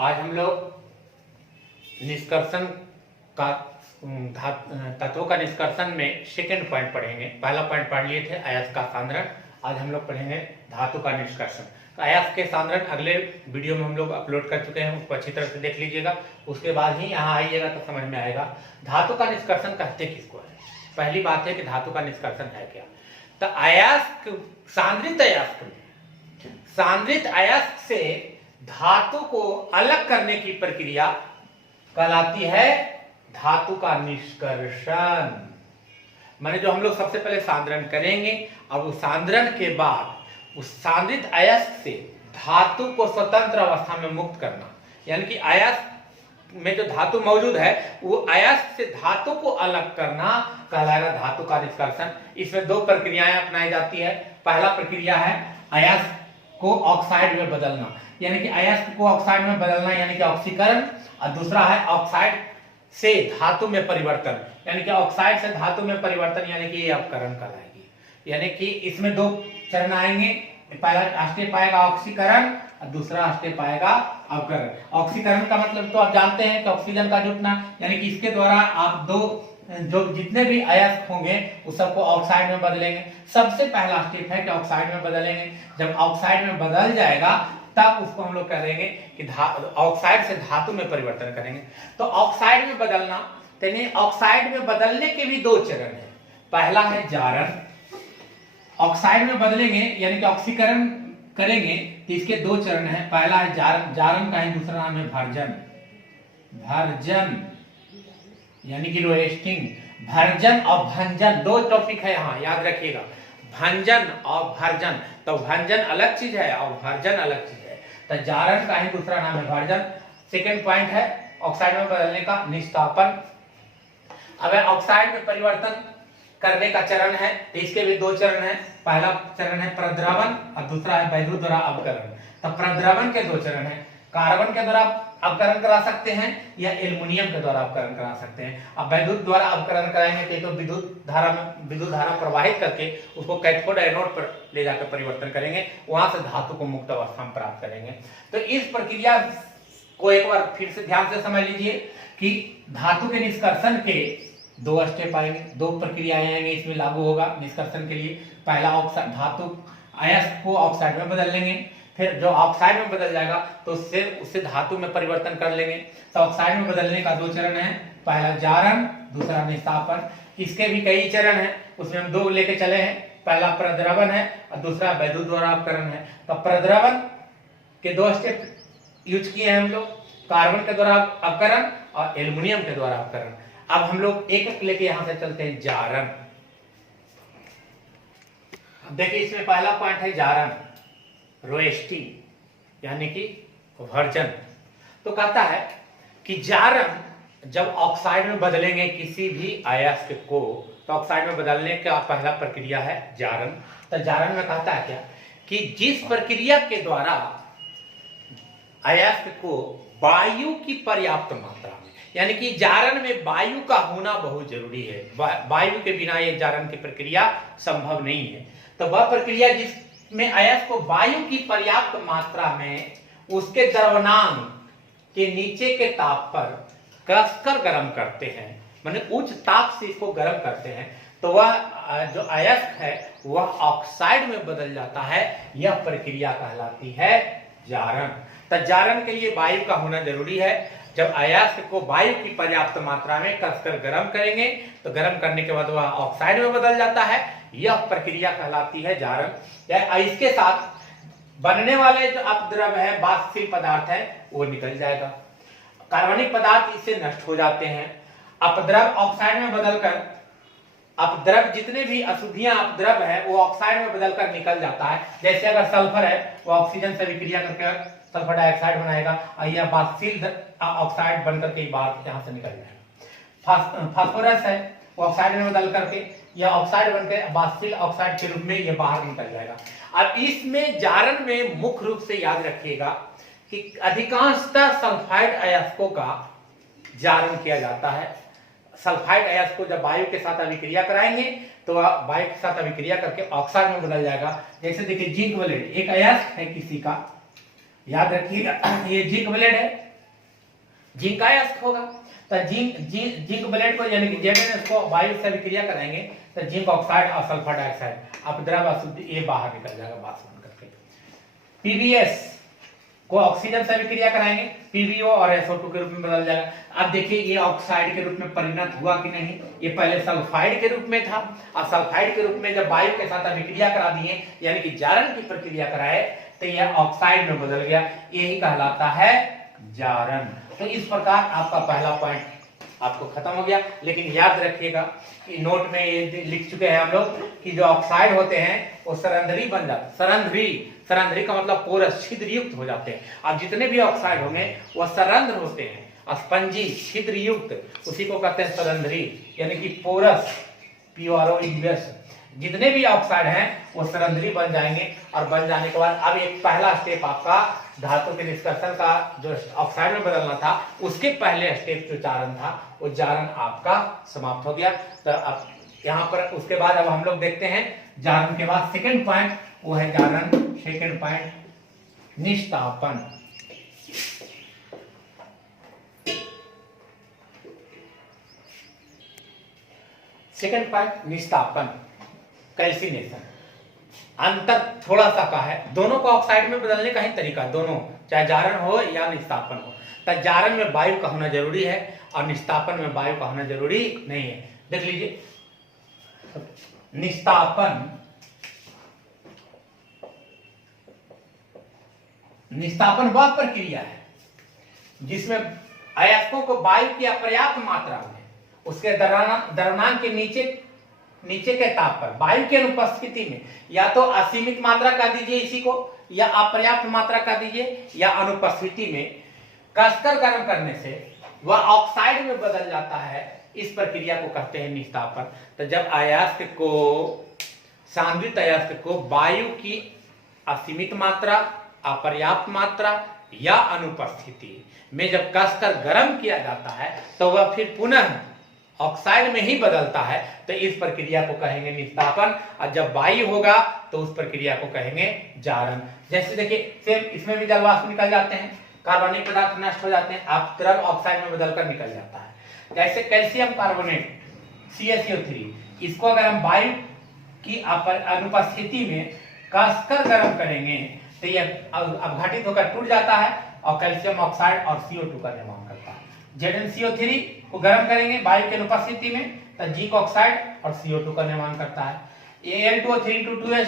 आज हम लोग निष्कर्षण का तत्वों का निष्कर्षण में सेकंड पॉइंट पढ़ेंगे। पहला पॉइंट पढ़ लिए थे अयस्क का सांद्रण। आज हम लोग पढ़ेंगे धातु का निष्कर्षण। तो अयस्क के सांद्रण अगले वीडियो में हम लोग अपलोड कर चुके हैं, उसको अच्छी तरह से देख लीजिएगा। उसके बाद ही यहाँ आइएगा तो समझ में आएगा धातु का निष्कर्षण कहते किसको है। पहली बात है कि धातु का निष्कर्षण है क्या। तो अयस्क सांद्रित अयस्क से धातु को अलग करने की प्रक्रिया कहलाती है धातु का निष्कर्षण। माने जो हम लोग सबसे पहले सांद्रण करेंगे, अब उस सांद्रण के बाद उस सांद्रित अयस्क से धातु को स्वतंत्र अवस्था में मुक्त करना, यानी कि अयस्क में जो धातु मौजूद है वो अयस्क से धातु को अलग करना कहलाएगा धातु का निष्कर्षण। इसमें दो प्रक्रियाएं अपनाई जाती है। पहला प्रक्रिया है अयस्क को ऑक्साइड में बदलना, यानी कि अयस्क को ऑक्साइड में बदलना यानी कि ऑक्सीकरण, और दूसरा है ऑक्साइड से धातु में परिवर्तन, यानी कि ऑक्साइड से धातु में परिवर्तन यानी कि ये अपकरण कहलाएगी। यानी कि इसमें दो चरण आएंगे। पहला स्टेप आएगा ऑक्सीकरण और दूसरा स्टेप आएगा अपकरण। ऑक्सीकरण का मतलब तो आप जानते हैं कि ऑक्सीजन का जुटना, यानी कि इसके द्वारा आप दो जो जितने भी अयस्क होंगे उस सबको ऑक्साइड में बदलेंगे। सबसे पहला स्टेप है कि ऑक्साइड में बदलेंगे। जब ऑक्साइड में बदल जाएगा तब उसको हम लोग करेंगे कि ऑक्साइड से धातु में परिवर्तन करेंगे। तो ऑक्साइड में बदलना, यानी ऑक्साइड में बदलने के भी दो चरण है। पहला है जारण। ऑक्साइड में बदलेंगे यानी कि ऑक्सीकरण करेंगे तो इसके दो चरण है। पहला है जारण, जारण का ही दूसरा नाम है भर्जन। भर्जन यानी कि रोएस्टिंग। भर्जन और भंजन दो टॉपिक है यहाँ, याद रखिएगा। भंजन और भर्जन, तो भंजन अलग चीज है और भर्जन अलग चीज है। तो जारण का ही दूसरा नाम है भर्जन। सेकेंड पॉइंट है ऑक्साइड में बदलने का निष्कापन। अब ऑक्साइड में परिवर्तन करने का चरण है, तो इसके भी दो चरण है। पहला चरण है प्रद्रवन और दूसरा है वैद्युत द्वारा अपकरण। तो प्रद्रवन के दो चरण है। कार्बन के द्वारा अपकरण करा सकते हैं या एल्युमिनियम के द्वारा अपकरण करा सकते हैं। अब वैद्युत द्वारा अपकरण कराएंगे तो विद्युत धारा प्रवाहित करके उसको कैथोड एनोड पर ले जाकर परिवर्तन करेंगे, वहां से धातु को मुक्त अवस्था में प्राप्त करेंगे। तो इस प्रक्रिया को एक बार फिर से ध्यान से समझ लीजिए कि धातु के निष्कर्षण के दो स्टेप आएंगे, दो प्रक्रियाएं आएंगे इसमें लागू होगा निष्कर्षण के लिए। पहला ऑक्साइड धातु अयस्क को ऑक्साइड में बदल लेंगे, फिर जो ऑक्साइड में बदल जाएगा तो उससे धातु में परिवर्तन कर लेंगे। तो ऑक्साइड में बदलने का दो चरण है। पहला जारण, दूसरा निष्कापन। इसके भी कई चरण हैं, उसमें हम दो लेके चले हैं। पहला प्रद्रवन है और दूसरा वैद्युत द्वारा अपकरण है। तो प्रद्रवन के दो स्टेप यूज किए हैं हम लोग, कार्बन के द्वारा अपकरण और एल्युमिनियम के द्वारा अपकरण। अब हम लोग एक एक लेके यहां से चलते हैं जारण। देखिए इसमें पहला पॉइंट है जारण, रोएस्टिंग यानी कि भर्जन। तो कहता है कि जारण जब ऑक्साइड में बदलेंगे किसी भी अयस्क को, तो ऑक्साइड में बदलने का पहला प्रक्रिया है जारण। तो जारण में कहता है क्या कि जिस प्रक्रिया के द्वारा अयस्क को वायु की पर्याप्त मात्रा में, यानी कि जारण में वायु का होना बहुत जरूरी है। वायु के बिना ये जारण की प्रक्रिया संभव नहीं है। तो वह प्रक्रिया जिसमें अयस्क को वायु की पर्याप्त मात्रा में उसके द्रव्यमान के नीचे के ताप पर कसकर गर्म करते हैं, माने उच्च ताप से इसको गर्म करते हैं, तो वह जो अयस्क है वह ऑक्साइड में बदल जाता है। यह प्रक्रिया कहलाती है जारण। तो जारण के लिए वायु का होना जरूरी है। जब अयस्क को वायु की पर्याप्त मात्रा में कसकर गर्म करेंगे तो गर्म करने के बाद वह ऑक्साइड में बदल जाता है। यह प्रक्रिया कहलाती है जारण। या इसके साथ बनने वाले जो अपद्रव है, बाष्पशील पदार्थ है, वो निकल जाएगा। कार्बनिक पदार्थ इससे नष्ट हो जाते हैं। अपद्रव ऑक्साइड में बदलकर, अपद्रव जितने भी अशुद्धियां अपद्रव है वो ऑक्साइड में बदलकर निकल जाता है। जैसे अगर सल्फर है वो ऑक्सीजन से विक्रिया करके सल्फर डाइऑक्साइड बनाएगा और यह बाष्पशील ऑक्साइड बनकर के बाहर यहां से निकल जाएगा। फास्फोरस है वो ऑक्साइड में बदल करके यह ऑक्साइड बनकर बाष्पशील ऑक्साइड के रूप में यह बाहर निकल जाएगा। अब इसमें जारण में मुख्य रूप से याद रखिएगा कि अधिकांशतः सल्फाइड अयस्कों का जारण किया जाता है। सल्फाइड अयस्क को जब वायु के साथ अभिक्रिया कराएंगे तो वायु के साथ अभिक्रिया करके ऑक्साइड में बदल जाएगा। जैसे देखिए जिंक वेलेट एक अयस्क है किसी का, याद रखिएगा ये जिंक वेलेट है, जिंक अयस्क होगा। तो जिंक ब्लेंड को यानी कि Zn को वायु से अभिक्रिया कराएंगे तो जिंक ऑक्साइड और सल्फर डाइऑक्साइड अब द्रव अशुद्धि ये बाहर निकल जाएगा वाष्प बन करके। पीबीएस को ऑक्सीजन से अभिक्रिया कराएंगे, पीबीओ और SO2 के रूप में बदल जाएगा। अब देखिए ये ऑक्साइड के रूप में परिणत हुआ कि नहीं, ये पहले सल्फाइड के रूप में था और सल्फाइड के रूप में जब वायु के साथ अभिक्रिया करा दिए यानी कि जारण की प्रक्रिया कराए तो यह ऑक्साइड में बदल गया, यही कहलाता है जारण। तो इस प्रकार आपका पहला पॉइंट आपको खत्म हो गया। लेकिन याद रखिएगा कि नोट में ये लिख चुके हैं हम लोग कि जो ऑक्साइड होते हैं वो सरंध्री बन जाते, सरंध्री का मतलब पोरस छिद्र युक्त हो जाते हैं। अब जितने भी ऑक्साइड होंगे वह सरंध्र होते हैं, स्पंजी छिद्र युक्त, उसी को कहते हैं सरंध्री यानी कि पोरस, POROUS। जितने भी ऑक्साइड हैं वो सरंध्री बन जाएंगे और बन जाने के बाद अब एक पहला स्टेप आपका धातु के निष्कर्षण का जो ऑक्साइड में बदलना था उसके पहले स्टेप जो जारण था वो जारण आपका समाप्त हो गया। तो अब यहाँ पर उसके बाद अब हम लोग देखते हैं जारण के बाद सेकंड पॉइंट, वो है जारण। सेकंड पॉइंट निस्तापन। सेकंड पॉइंट निस्तापन, कैल्सिनेशन। अंतर थोड़ा सा का है, दोनों को ऑक्साइड में बदलने का ही तरीका, दोनों चाहे जारण हो या निस्तापन हो। तो जारण में वायु का होना जरूरी है और निस्तापन में वायु का होना जरूरी नहीं है। देख लीजिए निस्तापन वह प्रक्रिया है जिसमें अयस्कों को वायु की अपर्याप्त मात्रा में उसके द्रव्यमान के नीचे के ताप पर वायु की अनुपस्थिति में या तो असीमित मात्रा का दीजिए इसी को या अपर्याप्त मात्रा का दीजिए या अनुपस्थिति में कसकर गर्म करने से वह ऑक्साइड में बदल जाता है। इस प्रक्रिया को कहते हैं निस्तापन। तो जब अयस्क को सांद्रित अयस्क को वायु की असीमित मात्रा, अपर्याप्त मात्रा या अनुपस्थिति में जब कसकर गर्म किया जाता है तो वह फिर पुनः ऑक्साइड में ही बदलता है। तो इस प्रक्रिया को कहेंगे निस्तापन और जब वायु होगा तो उस प्रक्रिया को कहेंगे जारण। जैसे देखिए सेम इसमें भी जल वाष्प निकल जाते हैं, कार्बनिक पदार्थ नष्ट हो जाते हैं, आप द्रव ऑक्साइड में बदलकर निकल जाता है। जैसे कैल्शियम कार्बोनेट CaCO3, इसको अगर हम वायु की अनुपस्थिति में कसकर गर्म करेंगे तो यह अपघटित होकर टूट जाता है और कैल्शियम ऑक्साइड और CO2 का निर्माण करता है। ZnCO3 को गर्म करेंगे वायु की अनुपस्थिति में तो जिंक ऑक्साइड और CO2 का निर्माण करता है। Al2O3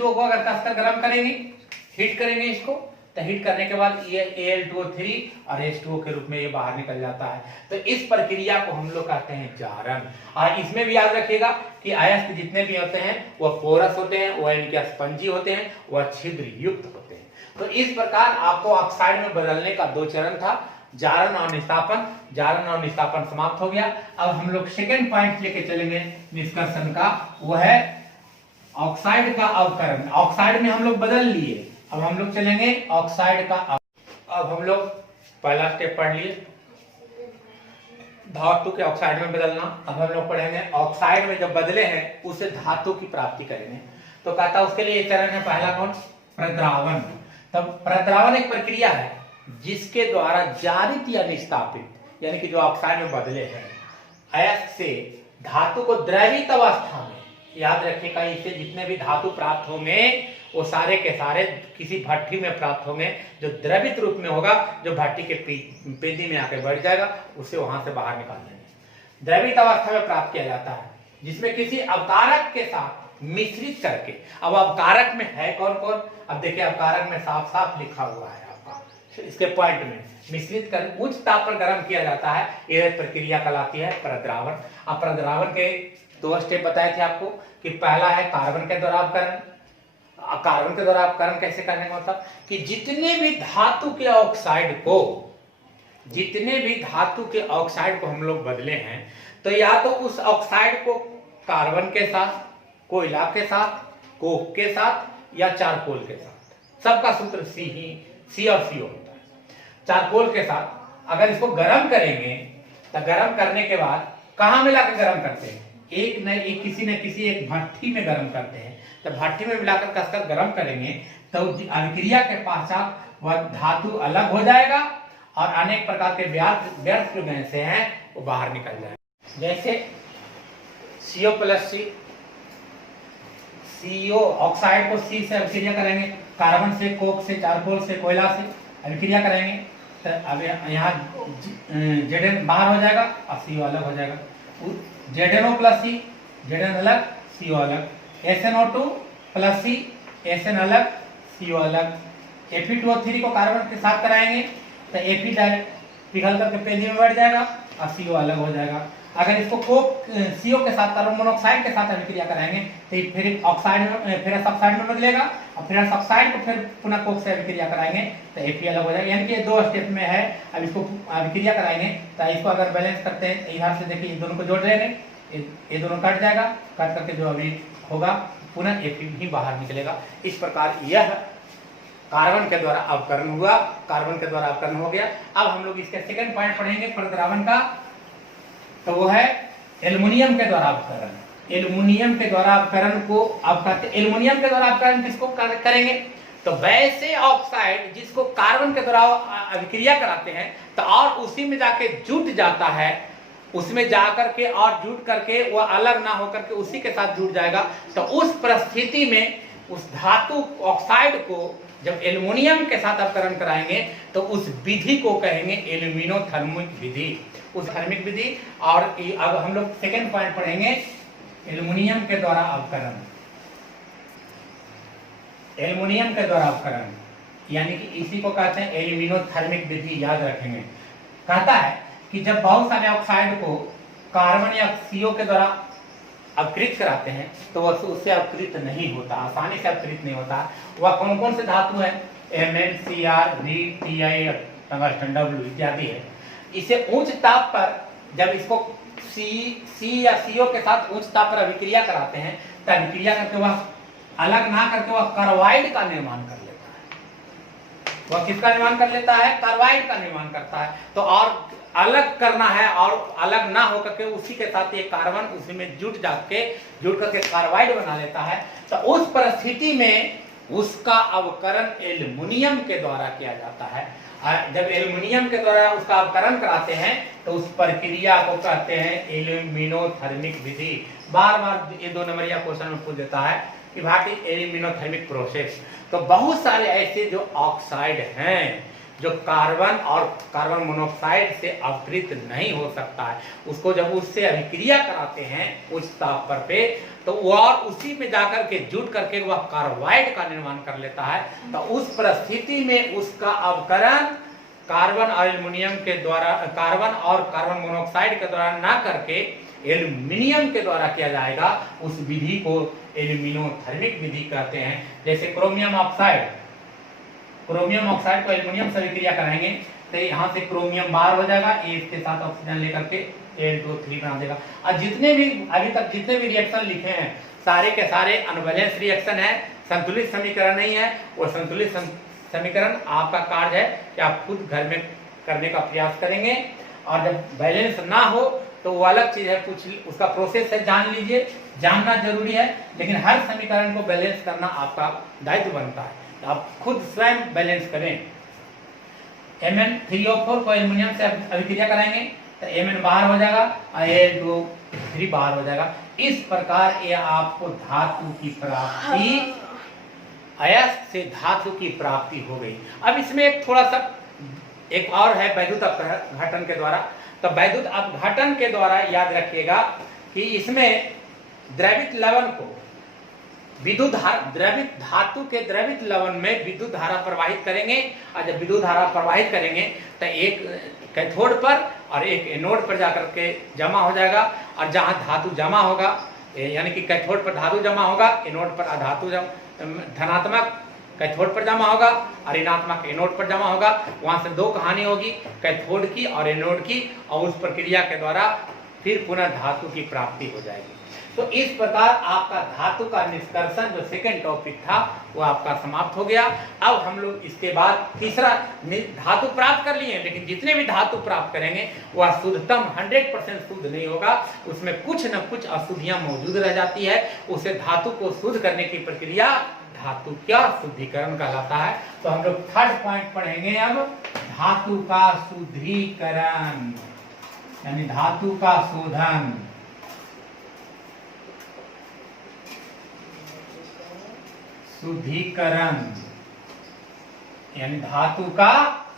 को अगर कसकर गर्म करेंगे, हीट करेंगे इसको, तो हीट करने के बाद ये Al2O3 और H2O के रूप में ये बाहर निकल जाता है। तो इस प्रक्रिया को हम लोग कहते हैं जारण। और इसमें भी याद रखिएगा कि अयस्क जितने भी होते हैं वह पोरस होते हैं, वह इनके स्पंजी होते हैं, वह छिद्र युक्त होते हैं। तो इस प्रकार आपको ऑक्साइड में बदलने का 2 चरण था, जारण और निस्तापन। जारण और निस्तापन समाप्त हो गया। अब हम लोग सेकेंड पॉइंट लेके चलेंगे निष्कर्षण का, वो है ऑक्साइड का अवकरण। ऑक्साइड में हम लोग बदल लिए, अब हम लोग चलेंगे ऑक्साइड का। अब हम लोग पहला स्टेप पढ़ लिए धातु के ऑक्साइड में बदलना। अब हम लोग पढ़ेंगे ऑक्साइड में जब बदले हैं उसे धातु की प्राप्ति करेंगे। तो कहता है उसके लिए चरण है पहला कौन, प्रद्रावण। तब प्रद्रावण एक प्रक्रिया है जिसके द्वारा जारित या निस्तापित यानी कि जो ऑक्साइड में बदले हैं अयस्क से धातु को द्रवित अवस्था में, याद रखिएगा इससे जितने भी धातु प्राप्त होंगे वो सारे के सारे किसी भट्टी में प्राप्त होंगे जो द्रवित रूप में होगा, जो भट्टी के पेंदी में आके बैठ जाएगा उसे वहां से बाहर निकाल देंगे। द्रवित अवस्था में प्राप्त किया जाता है जिसमें किसी अवकारक के साथ मिश्रित करके। अब अवकारक में है कौन कौन, अब देखिए अवकारक में साफ साफ लिखा हुआ है आपका इसके पॉइंट में, मिश्रित कर उच्च ताप पर गर्म किया जाता है। यह प्रक्रिया कहलाती है प्रद्रावण। अब प्रद्रावण के 2 स्टेप बताए थे आपको कि पहला है कार्बन के द्वारावकरण। कार्बन के द्वारावकरण कैसे करने का मतलब कि जितने भी धातु के ऑक्साइड को हम लोग बदले हैं तो या तो उस ऑक्साइड को कार्बन के साथ, कोयला के साथ, कोक के साथ या चारकोल के साथ, सबका सूत्र C और CO होता है। चारकोल के साथ अगर इसको गर्म करेंगे तो गर्म करने के बाद कहां मिलाकर गर्म करते हैं, किसी न किसी एक भट्टी में गर्म करते हैं। तो भट्टी में मिलाकर कसकर गर्म करेंगे तो अभिक्रिया के पश्चात वह धातु अलग हो जाएगा और अनेक प्रकार के व्यर्थ जो गैसें हैं वो बाहर निकल जाए। जैसे CO+C, CO ऑक्साइड को C से अभिक्रिया करेंगे, कार्बन से, कोक से, चारकोल से, कोयला से अभिक्रिया करेंगे, तो अब यहाँ Zn बाहर हो जाएगा और CO अलग हो जाएगा। ZnO+C, Zn अलग, CO अलग। SnO2+C, Sn अलग, CO अलग। Fe2O3 को कार्बन के साथ कराएंगे तो Fe डायरेक्ट पिघल करके पेजी में बैठ जाएगा और CO अलग हो जाएगा। अगर इसको कोक CO के साथ कार्बन मोनोऑक्साइड के साथ अभिक्रिया कराएंगे तो फिर ऑक्साइड फेरस ऑक्साइड में बदलेगा और फेरस ऑक्साइड को फिर पुनः कोक से अभिक्रिया कराएंगे तो Fe अलग हो जाएगा। यानी कि 2 स्टेप में है। अब इसको अभिक्रिया कराएंगे तो इसको अगर बैलेंस करते हैं इधर से देखिए, इन दोनों को जोड़ लेंगे, ये दोनों कट जाएगा, कट करके जो अभी होगा पुनः Fe ही बाहर निकलेगा। इस प्रकार यह कार्बन के द्वारा अवकरण हुआ, कार्बन के द्वारा अवकरण हो गया। अब हम लोग इसके सेकंड पॉइंट पढ़ेंगे परद्रावण का, तो वो है एल्युमिनियम के द्वारा अवकरण। एल्युमिनियम के द्वारा अवकरण को अब कहते हैं, एल्युमिनियम के द्वारा अवकरण किसको करेंगे, तो वैसे ऑक्साइड जिसको कार्बन के द्वारा अभिक्रिया कराते हैं तो और उसी में जाके जुट जाता है, उसमें जाकर के और जुट करके वो अलग ना होकर के उसी के साथ जुट जाएगा, तो उस परिस्थिति में उस धातु ऑक्साइड को जब एल्युमिनियम के साथ अवकरण कराएंगे तो उस विधि को कहेंगे एल्यूमिनोथर्मिक विधि, उस थर्मिक विधि। और अब हम लोग सेकेंड पॉइंट पढ़ेंगे एल्युमिनियम के द्वारा अवकरण। एल्युमिनियम के द्वारा अवकरण यानी कि इसी को कहते हैं एल्यूमिनोथर्मिक विधि, याद रखेंगे। कहता है कि जब बहुत सारे ऑक्साइड को कार्बन या CO के द्वारा अवकृत कराते हैं तो वह उससे अवकृत नहीं होता, आसानी से अवकृत नहीं होता। वह कौन कौन से धातु है, Mn, Cr, Ri, Ti, tungsten, W इत्यादि है। इसे उच्च ताप पर जब इसको C या CO के साथ उच्च ताप पर अभिक्रिया कराते हैं तो अभिक्रिया करके वह अलग ना करके वह कार्बाइड का निर्माण कर लेता है। वह किसका निर्माण कर लेता है, कार्बाइड का निर्माण करता है। तो और अलग करना है और अलग ना होकर के उसी के साथ ये कार्बन उसी में जुट करके कार्बाइड बना लेता है। तो उस परिस्थिति में उसका अवकरण एल्युमिनियम के द्वारा किया जाता है। जब एल्युमिनियम के द्वारा उसका अवकरण कराते हैं तो उस प्रक्रिया को कहते हैं एल्यूमिनोथर्मिक विधि। बार बार ये 2 नंबरिया क्वेश्चन में पूछ देता है कि भाटी एल्यूमिनोथर्मिक प्रोसेस। तो बहुत सारे ऐसे जो ऑक्साइड हैं जो कार्बन और कार्बन मोनोऑक्साइड से अवकृत नहीं हो सकता है, उसको जब उससे अभिक्रिया कराते हैं उच्च ताप पर पे तो वह और उसी में जाकर के जुट करके वह कार्बाइड का निर्माण कर लेता है। तो उस परिस्थिति में उसका अवकरण कार्बन और एल्युमिनियम के द्वारा, कार्बन और कार्बन मोनोऑक्साइड के द्वारा ना करके एल्युमिनियम के द्वारा किया जाएगा। उस विधि को एल्यूमिनोथर्मिक विधि कहते हैं। जैसे क्रोमियम ऑक्साइड को एल्युमिनियम से अभिक्रिया कराएंगे तो यहाँ से क्रोमियम बाहर हो जाएगा, इसके साथ ऑक्सीजन लेकर के Al2O3 बना देगा। और जितने भी अभी तक जितने भी रिएक्शन लिखे हैं सारे के सारे अनबैलेंस रिएक्शन है, संतुलित समीकरण नहीं है। वो संतुलित समीकरण आपका कार्य है कि आप खुद घर में करने का प्रयास करेंगे, और जब बैलेंस ना हो तो वो अलग चीज है, कुछ उसका प्रोसेस है, जान लीजिए, जानना जरूरी है। लेकिन हर समीकरण को बैलेंस करना आपका दायित्व बनता है, आप खुद स्वयं बैलेंस करें। Mn3O4 को एल्युमिनियम से अभिक्रिया कराएंगे तो Mn बाहर हो जाएगा और Al2O3 बाहर हो जाएगा। इस प्रकार ये आपको धातु की प्राप्ति, अयस्क से धातु की प्राप्ति हो गई। अब इसमें एक थोड़ा सा एक और है वैद्युत अपघटन के द्वारा। तो वैद्युत अपघटन के द्वारा याद रखिएगा कि इसमें द्रवित लवण को द्रवित धातु के द्रवित लवण में विद्युत धारा प्रवाहित करेंगे, और जब विद्युत धारा प्रवाहित करेंगे तो एक कैथोड पर और एक एनोड पर जाकर के जमा हो जाएगा। और जहां धातु जमा होगा यानी कि कैथोड पर धातु जमा होगा, एनोड पर अधातु धनात्मक कैथोड पर जमा होगा और ऋणात्मक एनोड पर जमा होगा। वहां से 2 कहानी होगी, कैथोड की और एनोड की, और उस प्रक्रिया के द्वारा फिर पुनः धातु की प्राप्ति हो जाएगी। तो इस प्रकार आपका धातु का निष्कर्षण जो सेकंड टॉपिक था वो आपका समाप्त हो गया। अब हम लोग इसके बाद तीसरा धातु प्राप्त कर लिए, लेकिन जितने भी धातु प्राप्त करेंगे वह शुद्धतम 100% शुद्ध नहीं होगा, उसमें कुछ न कुछ अशुद्धियां मौजूद रह जाती है। उसे धातु को शुद्ध करने की प्रक्रिया धातु क्या शुद्धिकरण कहलाता है। तो हम लोग थर्ड पॉइंट पढ़ेंगे अब धातु का शुद्धिकरण यानी धातु का शोधन। शुद्धिकरण यानी धातु का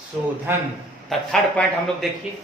शोधन। तो थर्ड पॉइंट हम लोग देखिए,